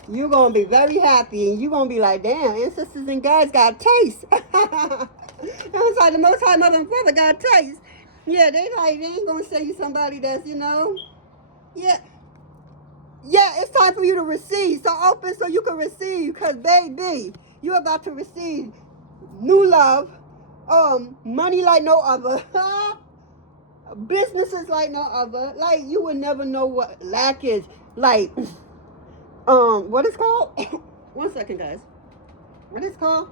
You're going to be very happy and you're going to be like, damn, ancestors and guides got taste. It was like the Most High Mother and Father got taste. Yeah, they ain't going to send you somebody that's, yeah. Yeah, it's time for you to receive. So open so you can receive. Because, baby, you're about to receive new love, money like no other, businesses like no other. Like, you will never know what lack is. Like, what it's called? 1 second, guys. What it's called?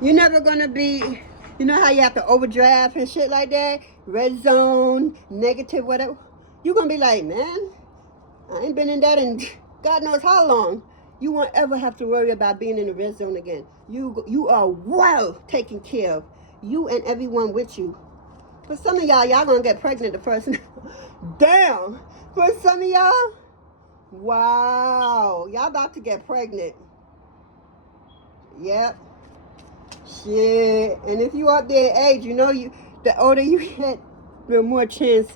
You're never gonna be, you know how you have to overdraft and shit like that? Red zone, negative, whatever. You're gonna be like, man, I ain't been in that in God knows how long. You won't ever have to worry about being in the red zone again. You are well taken care of. You and everyone with you. For some of y'all gonna get pregnant the first. Damn. For some of y'all, wow, y'all about to get pregnant. Yep. Shit. And if you up there in age, the older you get, the more chance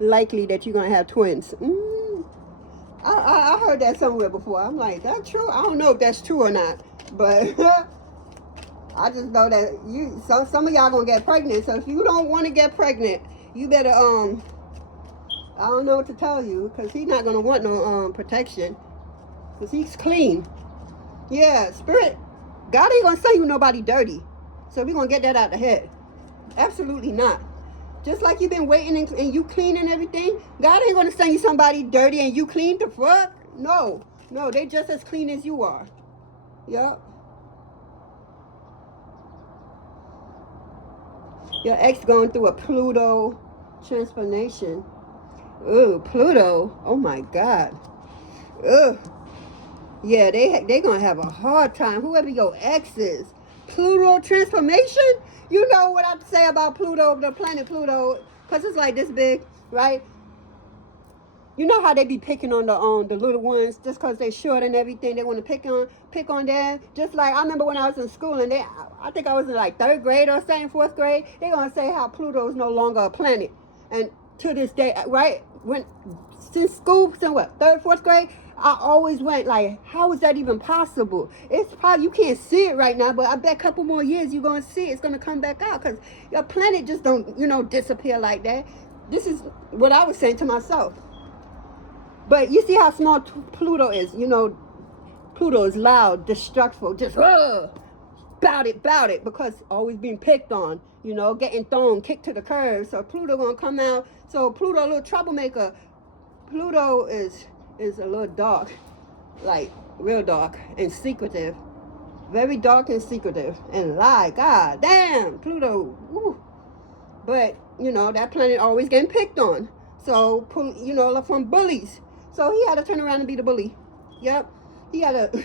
likely that you're gonna have twins. I heard that somewhere before. I'm like, that's true? I don't know if that's true or not, but I just know that some of y'all gonna get pregnant. So if you don't want to get pregnant, you better I don't know what to tell you, because he's not gonna want no protection, because he's clean. Yeah, spirit. God ain't gonna send you nobody dirty. So we're gonna get that out the head. Absolutely not. Just like you've been waiting and you clean and everything, God ain't gonna send you somebody dirty and you clean the fuck. No, they just as clean as you are. Yup. Your ex going through a Pluto transformation. Ooh, Pluto. Oh my God. Ugh. Yeah, they gonna have a hard time. Whoever your ex is. Pluto transformation? You know what I say about Pluto, the planet Pluto, because it's like this big, right? You know how they be picking on the little ones just because they short and everything. They want to pick on them. Just like I remember when I was in school and I think I was in like 3rd grade or something, 4th grade. They gonna say how Pluto is no longer a planet, and to this day, right? Since school, since what, 3rd, 4th grade, I always went like, how is that even possible? It's probably, you can't see it right now, but I bet a couple more years you're going to see it. It's going to come back out because your planet just don't, disappear like that. This is what I was saying to myself. But you see how small Pluto is. Pluto is loud, destructive, just bout it, because always being picked on, getting thrown, kicked to the curb. So Pluto going to come out. So Pluto, a little troublemaker. Pluto is a little dark, like real dark and secretive, very dark and secretive, and lie. God damn, Pluto. Woo. But that planet always getting picked on. So from bullies. So he had to turn around and be the bully. Yep, he had to.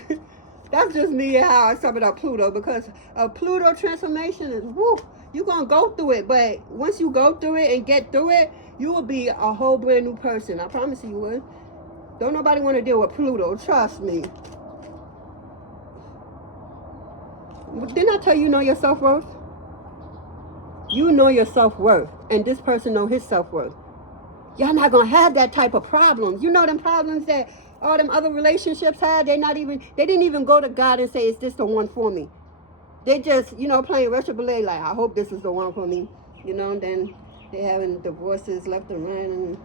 That's just me and how I sum it up Pluto, because a Pluto transformation is woo. You're gonna go through it, but once you go through it and get through it, you will be a whole brand new person. I promise you would. Don't nobody want to deal with Pluto. Trust me. Didn't I tell you know your self-worth? You know your self-worth. And this person know his self-worth. Y'all not gonna have that type of problems. You know them problems that all them other relationships had? They didn't even go to God and say, is this the one for me? They just, you know, playing Russian ballet like, I hope this is the one for me. You know, and then they having divorces left and right. And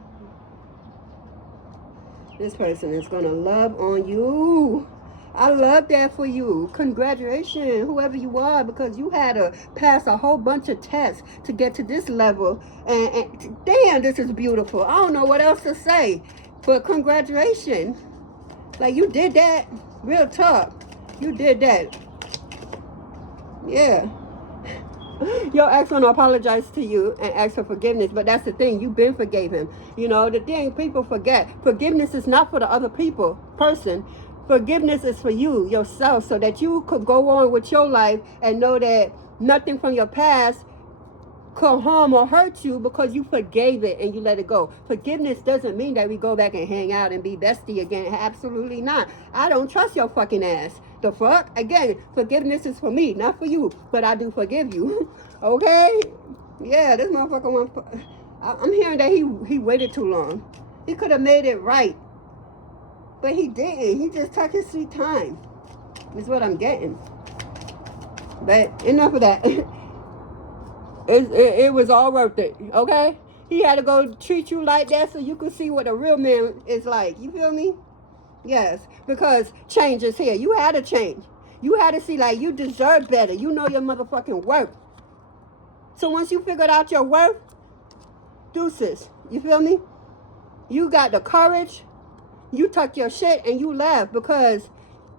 this person is gonna love on you. I love that for you. Congratulations, whoever you are, because you had to pass a whole bunch of tests to get to this level. And damn, this is beautiful. I don't know what else to say, but congratulations. Like, you did that. Real talk. You did that. Yeah. Your ex want to apologize to you and ask for forgiveness, but that's the thing. You've been forgave him. You know, the thing people forget, forgiveness is not for the other person. Forgiveness is for you, yourself, so that you could go on with your life and know that nothing from your past could harm or hurt you because you forgave it and you let it go. Forgiveness doesn't mean that we go back and hang out and be bestie again. Absolutely not. I don't trust your fucking ass. The fuck? Again, forgiveness is for me, not for you. But I do forgive you. Okay? Yeah, this motherfucker I'm hearing that he waited too long. He could have made it right. But he didn't. He just took his sweet time. Is what I'm getting. But enough of that. It was all worth it, okay? He had to go treat you like that so you could see what a real man is like. You feel me? Yes, because change is here. You had to change. You had to see, like, you deserve better. You know your motherfucking worth. So once you figured out your worth, deuces. You feel me? You got the courage. You tuck your shit and you laugh because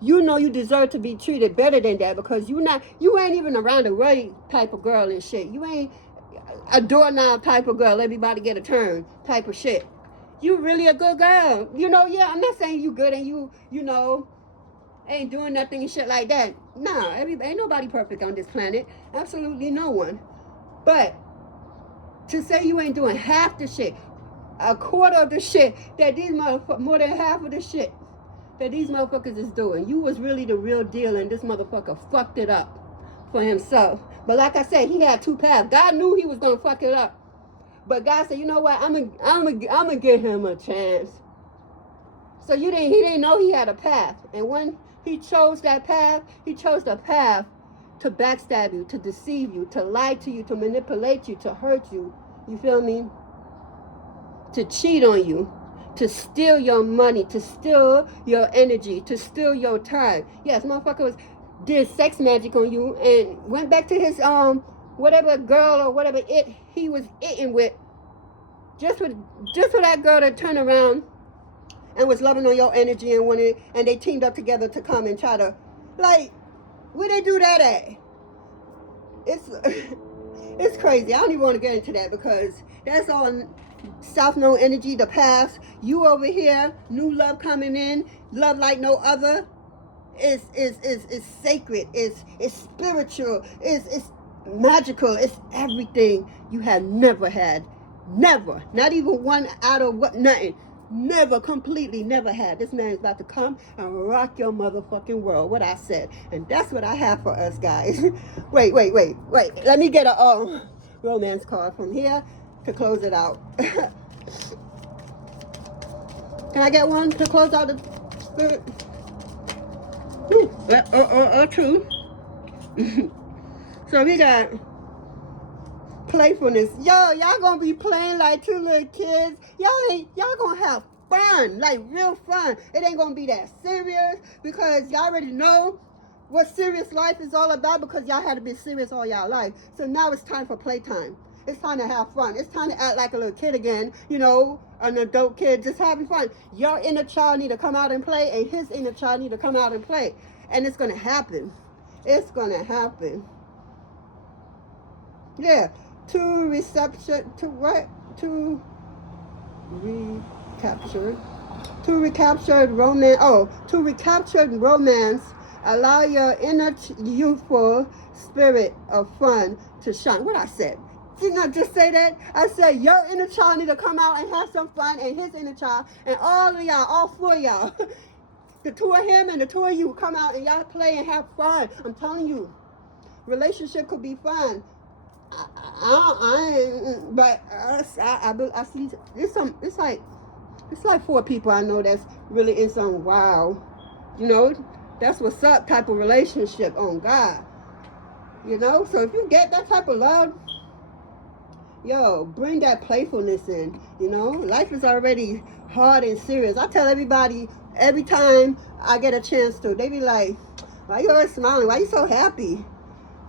you know you deserve to be treated better than that, because you ain't even around the right type of girl and shit. You ain't a doorknob type of girl, everybody get a turn type of shit. You really a good girl. You know, yeah, I'm not saying you good and you know, ain't doing nothing and shit like that. Nah, ain't nobody perfect on this planet. Absolutely no one. But to say you ain't doing half the shit, a quarter of the shit that these motherfuckers, more than half of the shit that these motherfuckers is doing. You was really the real deal, and this motherfucker fucked it up for himself. But like I said, he had two paths. God knew he was gonna fuck it up, but God said, you know what? I'm gonna give him a chance. So he didn't know he had a path, and when he chose that path, he chose the path to backstab you, to deceive you, to lie to you, to manipulate you, to hurt you. You feel me? To cheat on you, to steal your money, to steal your energy, to steal your time. Yes, motherfucker did sex magic on you and went back to his whatever girl or whatever he was eating with, just for that girl to turn around and was loving on your energy and they teamed up together to come and try to, like, where they do that at? It's crazy. I don't even want to get into that because that's all South Node energy, the past. You over here, new love coming in, love like no other. It's sacred. It's spiritual. It's magical. It's everything you have never had. Never. Not even one out of what, nothing. Never, completely never had. This man is about to come and rock your motherfucking world. What I said. And that's what I have for us, guys. Wait. Let me get a romance card from here to close it out. Can I get one to close out the spirit? True. So we got playfulness. Yo, y'all gonna be playing like two little kids. Y'all gonna have fun, like real fun. It ain't gonna be that serious because y'all already know what serious life is all about, because y'all had to be serious all y'all life. So now it's time for playtime. It's time to have fun. It's time to act like a little kid again, you know, an adult kid just having fun. Your inner child need to come out and play, and his inner child need to come out and play. And it's gonna happen. It's gonna happen. Yeah. Two recaptured romance. Allow your inner youthful spirit of fun to shine. What I said? Didn't I just say that? I said your inner child need to come out and have some fun, and his inner child, and all of y'all, all four of y'all, the two of him and the two of you, come out and y'all play and have fun. I'm telling you, relationship could be fun. But I see it's like 4 people I know that's really in some wow, you know, that's what's up type of relationship on God, you know. So if you get that type of love, yo, bring that playfulness in, you know. Life is already hard and serious. I tell everybody every time I get a chance to, they be like, why you always smiling? Why you so happy?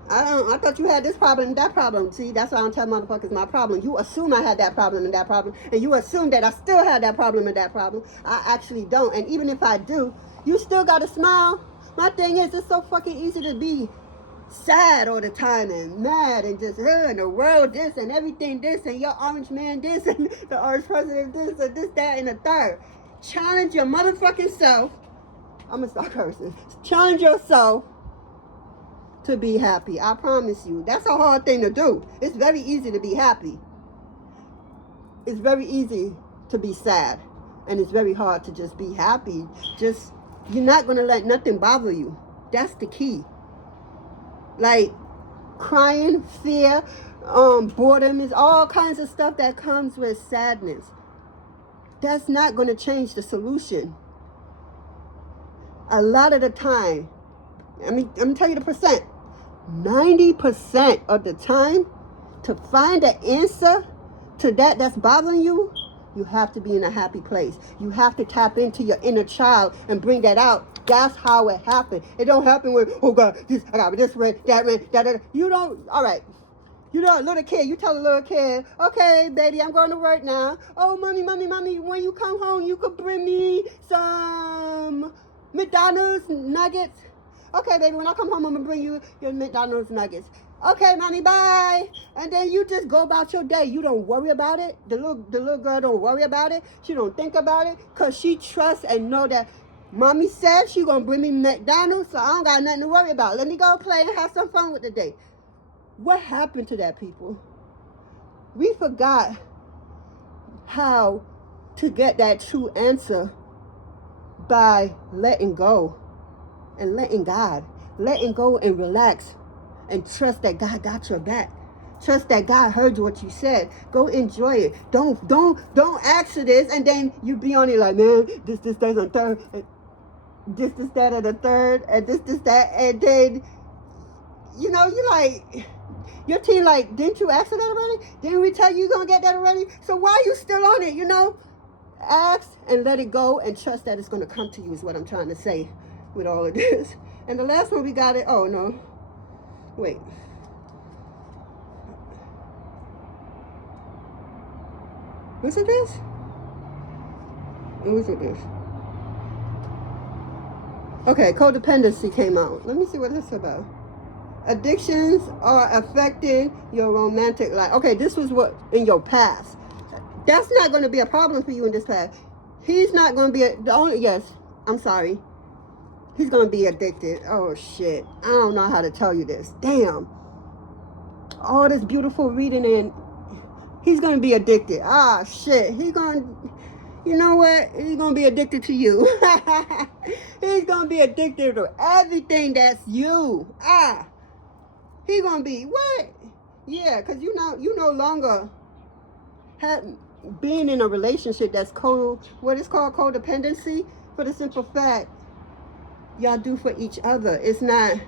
I thought you had this problem and that problem. See, that's why I don't tell motherfuckers my problem. You assume I had that problem and that problem, and you assume that I still had that problem and that problem. I actually don't. And even if I do, you still gotta smile. My thing is, it's so fucking easy to be sad all the time and mad and just and the world this and everything this and your orange man this and the orange president this and this, that, and the third. Challenge your motherfucking self. I'm gonna start cursing. Challenge yourself to be happy. I promise you. That's a hard thing to do. It's very easy to be happy. It's very easy to be sad. And it's very hard to just be happy. Just, you're not going to let nothing bother you. That's the key. Like, crying, fear, boredom is all kinds of stuff that comes with sadness. That's not going to change the solution. A lot of the time, let me tell you the percent. 90% of the time, to find the answer to that's bothering you, you have to be in a happy place. You have to tap into your inner child and bring that out. That's how it happened. It don't happen with, oh God, I got this red, that red, that. You don't, all right. You know, a little kid, you tell a little kid, okay, baby, I'm going to work now. Oh, mommy, when you come home, you could bring me some McDonald's nuggets. Okay, baby, when I come home, I'm going to bring you your McDonald's nuggets. Okay, mommy, bye. And then you just go about your day. You don't worry about it. The little girl don't worry about it. She don't think about it because she trusts and know that mommy said she going to bring me McDonald's, so I don't got nothing to worry about. Let me go play and have some fun with the day. What happened to that, people? We forgot how to get that true answer by letting go and letting God. Letting go and relax and trust that God got your back. Trust that God heard what you said. Go enjoy it. Don't ask for this and then you be on it like, man, this, that, and third. This, that, and the third. And this, that. And then, you know, you like, your team like, didn't you ask for that already? Didn't we tell you you're going to get that already? So why are you still on it, you know? Ask and let it go and trust that it's going to come to you is what I'm trying to say with all of this. And the last one we got it. Oh, no. Wait. Was it this? Or was it this? Okay, codependency came out. Let me see what this is about. Addictions are affecting your romantic life. Okay, this was what in your past. That's not going to be a problem for you in this past. He's not going to be the only. Yes, I'm sorry. He's going to be addicted. Oh shit! I don't know how to tell you this. Damn. All this beautiful reading and he's going to be addicted. Ah shit. He's going to. You know what? He's going to be addicted to you. He's going to be addicted to everything that's you. Ah. He's going to be, what? Yeah, because you no longer have being in a relationship that's what is called codependency, for the simple fact, y'all do for each other. It's not,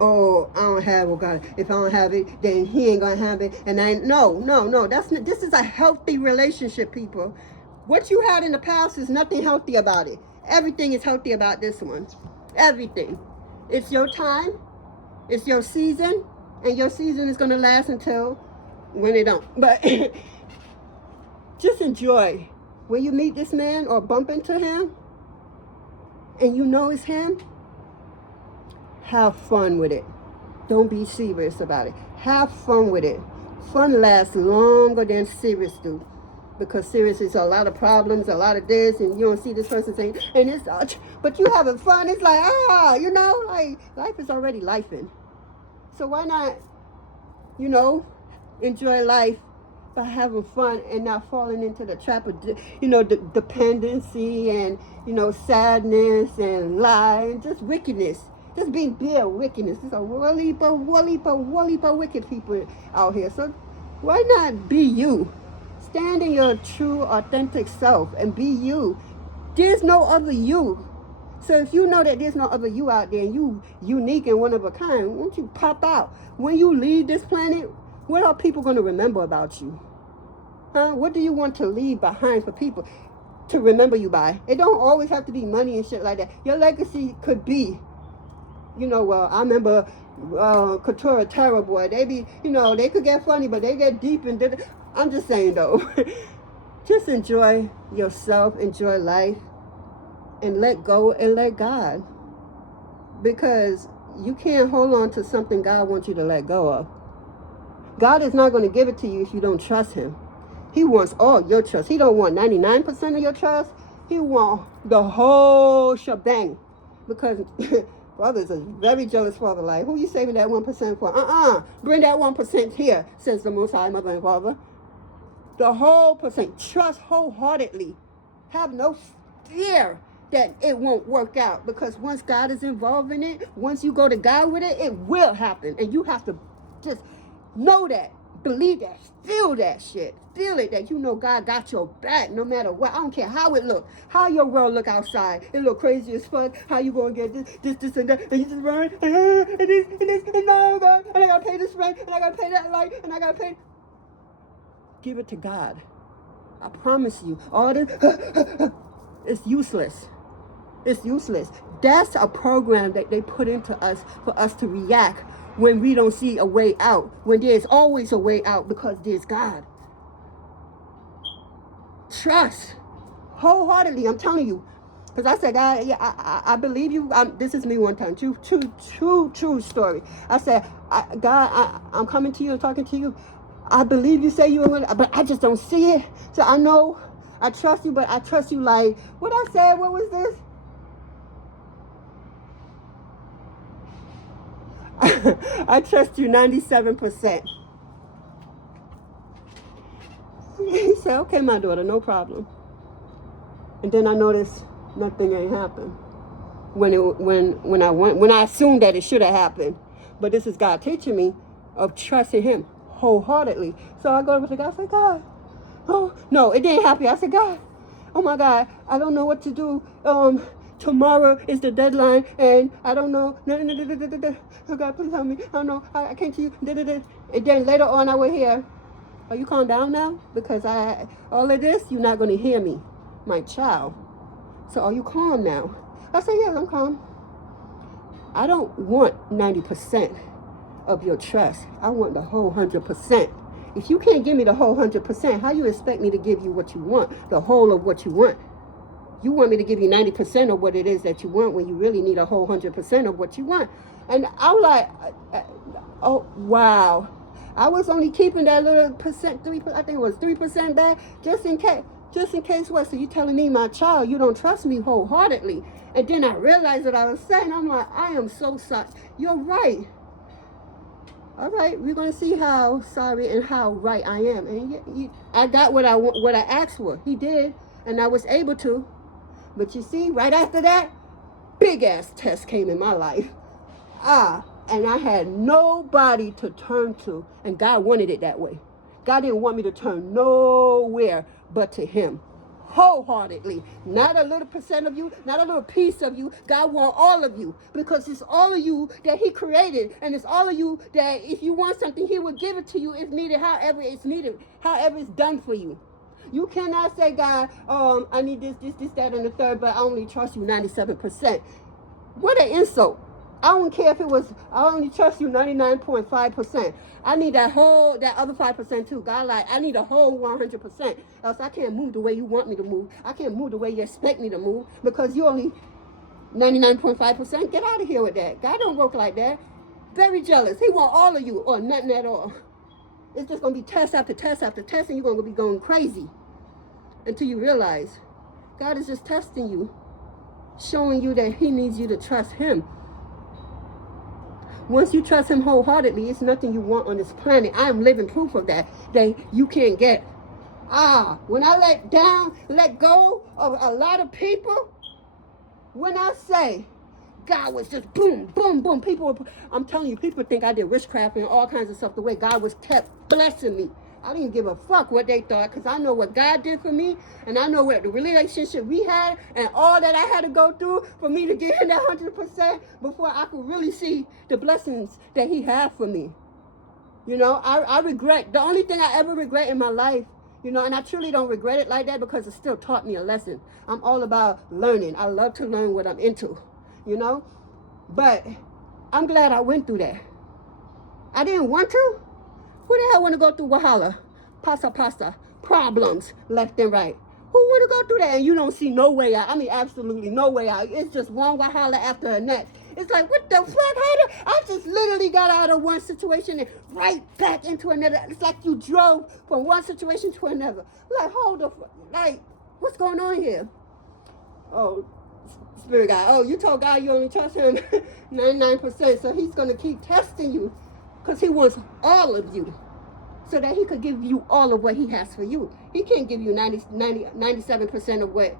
oh, I don't have, oh God, if I don't have it, then he ain't going to have it. And no, that's not, this is a healthy relationship, people. What you had in the past is nothing healthy about it. Everything is healthy about this one. Everything. It's your time. It's your season. And your season is going to last until when it don't. But just enjoy. When you meet this man or bump into him and you know it's him, have fun with it. Don't be serious about it. Have fun with it. Fun lasts longer than serious do. Because seriously, it's a lot of problems, a lot of this, and you don't see this person saying, and it's, but you having fun. It's like, you know, like life is already lifing. So why not, you know, enjoy life by having fun and not falling into the trap of, you know, the dependency and, you know, sadness and lie and just wickedness. Just being bare wickedness. There's a whole heap of wicked people out here. So why not be you? Stand in your true, authentic self and be you. There's no other you. So if you know that there's no other you out there and you unique and one of a kind, won't you pop out? When you leave this planet, what are people going to remember about you? Huh? What do you want to leave behind for people to remember you by? It don't always have to be money and shit like that. Your legacy could be, I remember Quetrah Tarot boy. They be, they could get funny, but they get deep and I'm just saying though, just enjoy yourself, enjoy life, and let go and let God. Because you can't hold on to something God wants you to let go of. God is not going to give it to you if you don't trust him. He wants all your trust. He don't want 99% of your trust. He wants the whole shebang. Because father's a very jealous father. Like, who you saving that 1% for? Bring that 1% here, says the Most High Mother and Father. The whole percent. Trust wholeheartedly. Have no fear that it won't work out. Because once God is involved in it, once you go to God with it, it will happen. And you have to just know that. Believe that. Feel that shit. Feel it that God got your back no matter what. I don't care how it look. How your world look outside. It look crazy as fuck. How you gonna get this, and that. And you just run. And this, and oh God. And I gotta pay this rent. And I gotta pay that light. And I gotta pay. Give it to God. I promise you. All this, it's useless. It's useless. That's a program that they put into us for us to react when we don't see a way out. When there's always a way out because there's God. Trust. Wholeheartedly, I'm telling you. Because I said, God, yeah, I believe you. This is me one time. True story. I said, God, I'm coming to you and talking to you. I believe you say you are, but I just don't see it. So I know I trust you, but I trust you like, what I said, what was this? I trust you 97%. He said, okay, my daughter, no problem. And then I noticed nothing ain't happened. When I assumed that it should have happened. But this is God teaching me of trusting him wholeheartedly. So I go over to God, I say, God, oh no, it didn't happen. I said, God, oh my God, I don't know what to do. Tomorrow is the deadline, and I don't know. Oh God, please help me. I don't know. I can't see you. And then later on, I will hear, are you calm down now? Because all of this, you're not going to hear me, my child. So are you calm now? I said, yes, I'm calm. I don't want 90% of your trust. I want the whole 100%. If you can't give me the whole 100%, how you expect me to give you what you want, the whole of what you want? You want me to give you 90% of what it is that you want when you really need a whole 100% of what you want. And I'm like, oh, wow. I was only keeping that little percent, 3%, I think it was 3% back, just in case what? So you telling me, my child, you don't trust me wholeheartedly. And then I realized what I was saying. I'm like, I am so sorry. You're right. All right, we're going to see how sorry and how right I am. And I got what I asked for. He did, and I was able to. But you see, right after that, big ass test came in my life. And I had nobody to turn to. And God wanted it that way. God didn't want me to turn nowhere but to him. Wholeheartedly. Not a little percent of you, not a little piece of you. God wants all of you. Because it's all of you that he created. And it's all of you that if you want something, he will give it to you if needed, however it's needed, however it's done for you. You cannot say, God, I need this, that, and the third, but I only trust you 97%. What an insult. I don't care if it was, I only trust you 99.5%. I need that other 5% too. God, like, I need a whole 100%. Else I can't move the way you want me to move. I can't move the way you expect me to move because you only 99.5%. Get out of here with that. God don't work like that. Very jealous. He want all of you or nothing at all. It's just going to be test after test after test, and you're going to be going crazy until you realize God is just testing you, showing you that he needs you to trust him. Once you trust him wholeheartedly, it's nothing you want on this planet. I am living proof of that you can't get. When I let go of a lot of people, when I say God was just boom, boom, boom. People, I'm telling you, people think I did witchcraft and all kinds of stuff. The way God was kept blessing me. I didn't give a fuck what they thought, because I know what God did for me, and I know what the relationship we had, and all that I had to go through for me to get in that 100% before I could really see the blessings that he had for me. You know, I regret, the only thing I ever regret in my life, you know, and I truly don't regret it like that, because it still taught me a lesson. I'm all about learning. I love to learn what I'm into, you know, but I'm glad I went through that. I didn't want to. Who the hell want to go through Wahala? Pasta, problems left and right. Who want to go through that and you don't see no way out? I mean, absolutely no way out. It's just one Wahala after the next. It's like, what the fuck? I just literally got out of one situation and right back into another. It's like you drove from one situation to another. Like, hold the fuck. Like, what's going on here? Oh, Spirit guy. Oh, you told God you only trust him 99%. So he's going to keep testing you. Because he wants all of you, so that he could give you all of what he has for you. He can't give you 97% of what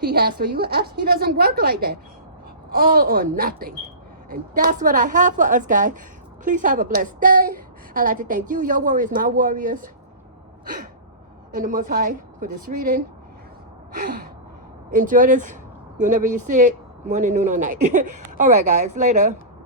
he has for you. He doesn't work like that. All or nothing. And that's what I have for us, guys. Please have a blessed day. I'd like to thank you, your warriors, my warriors, and the Most High for this reading. Enjoy this whenever you see it, morning, noon, or night. All right, guys. Later.